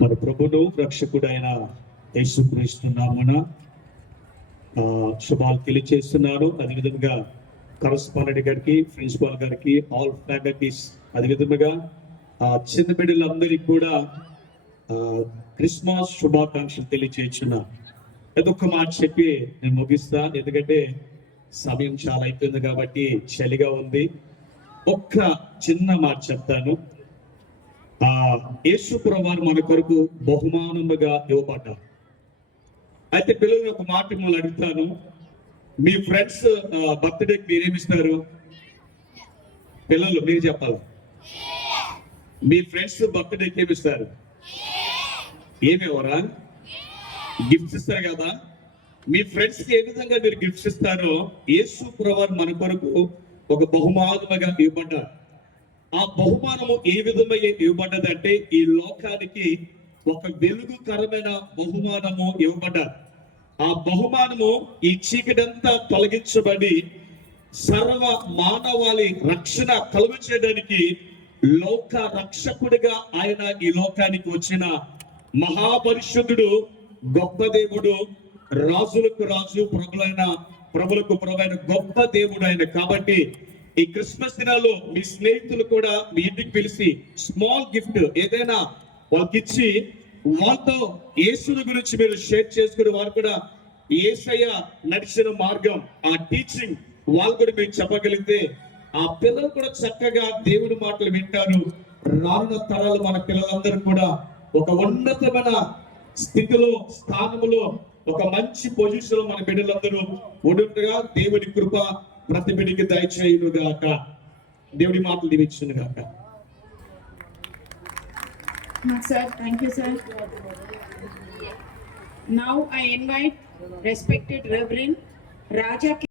మన ప్రభును రక్షకుడైన యేసుక్రీస్తు నామమున శుభాలు తెలియజేస్తున్నాను. అదేవిధంగా కరస్పాండెంట్ గారికి, ప్రిన్సిపాల్ గారికి, ఆల్ ఫ్యాకల్టీస్, అదేవిధంగా చిన్న బిడ్డలందరికీ కూడా క్రిస్మస్ శుభాకాంక్షలు తెలియజేస్తున్నా. ఏదొక్క మాట చెప్పి నేను ముగిస్తా, ఎందుకంటే సమయం చాలా అయిపోయింది కాబట్టి చలిగా ఉంది. ఒక్క చిన్న మాట చెప్తాను. యేసు ప్రభువారు మన కొరకు బహుమానముగా ఇవ్వబడ్డారు. అయితే పిల్లలు ఒక మాట మిమ్మల్ని అడుగుతాను, మీ ఫ్రెండ్స్ బర్త్డేకి మీరేమిస్తారు? పిల్లలు మీరు చెప్పాలి, మీ ఫ్రెండ్స్ బర్త్డేకి ఏమిస్తారు? ఏమివ్వరా? గిఫ్ట్స్ ఇస్తారు కదా. మీ ఫ్రెండ్స్ కి ఏ విధంగా మీరు గిఫ్ట్స్ ఇస్తారో యేసు ప్రభువారు మన కొరకు ఒక బహుమానముగా ఇవ్వబడ్డారు. ఆ బహుమానము ఏ విధంగా ఇవ్వబడ్డదంటే ఈ లోకానికి ఒక వెలుగుకరమైన బహుమానము ఇవ్వబడ్డారు. ఆ బహుమానము ఈ చీకటంతా తొలగించబడి సర్వ మానవాళి రక్షణ కలుగు చేయడానికి లోక రక్షకుడిగా ఆయన ఈ లోకానికి వచ్చిన మహాపరిశుద్ధుడు, గొప్ప దేవుడు, రాజులకు రాజు, ప్రభులకు ప్రభువైన గొప్ప దేవుడు ఆయన. కాబట్టి ఈ క్రిస్మస్ దినాల్లో మీ స్నేహితులు కూడా మీ ఇంటికి పిలిచి స్మాల్ గిఫ్ట్ ఏదైనా వాళ్ళకి ఇచ్చి వాళ్ళతో యేసుని గురించి మీరు షేర్ చేసుకుని, వారు కూడా యేసయ్య నడిచిన మార్గం, ఆ టీచింగ్ వాళ్ళు కూడా మీరు చెప్పగలిగితే ఆ పిల్లలు కూడా చక్కగా దేవుడి మాటలు వింటారు. రానున్న తరాలు మన పిల్లలందరూ కూడా ఒక ఉన్నతమైన స్థితిలో, స్థానంలో, ఒక మంచి పొజిషన్ లో మన బిడ్డలందరూ ఉండుగా దేవుడి కృప ప్రతి బిడ్డకి దయచేయును గాక. దేవుడి మాటలు దీవించును గాక. Sir, thank you, sir. Now I invite respected Reverend Raja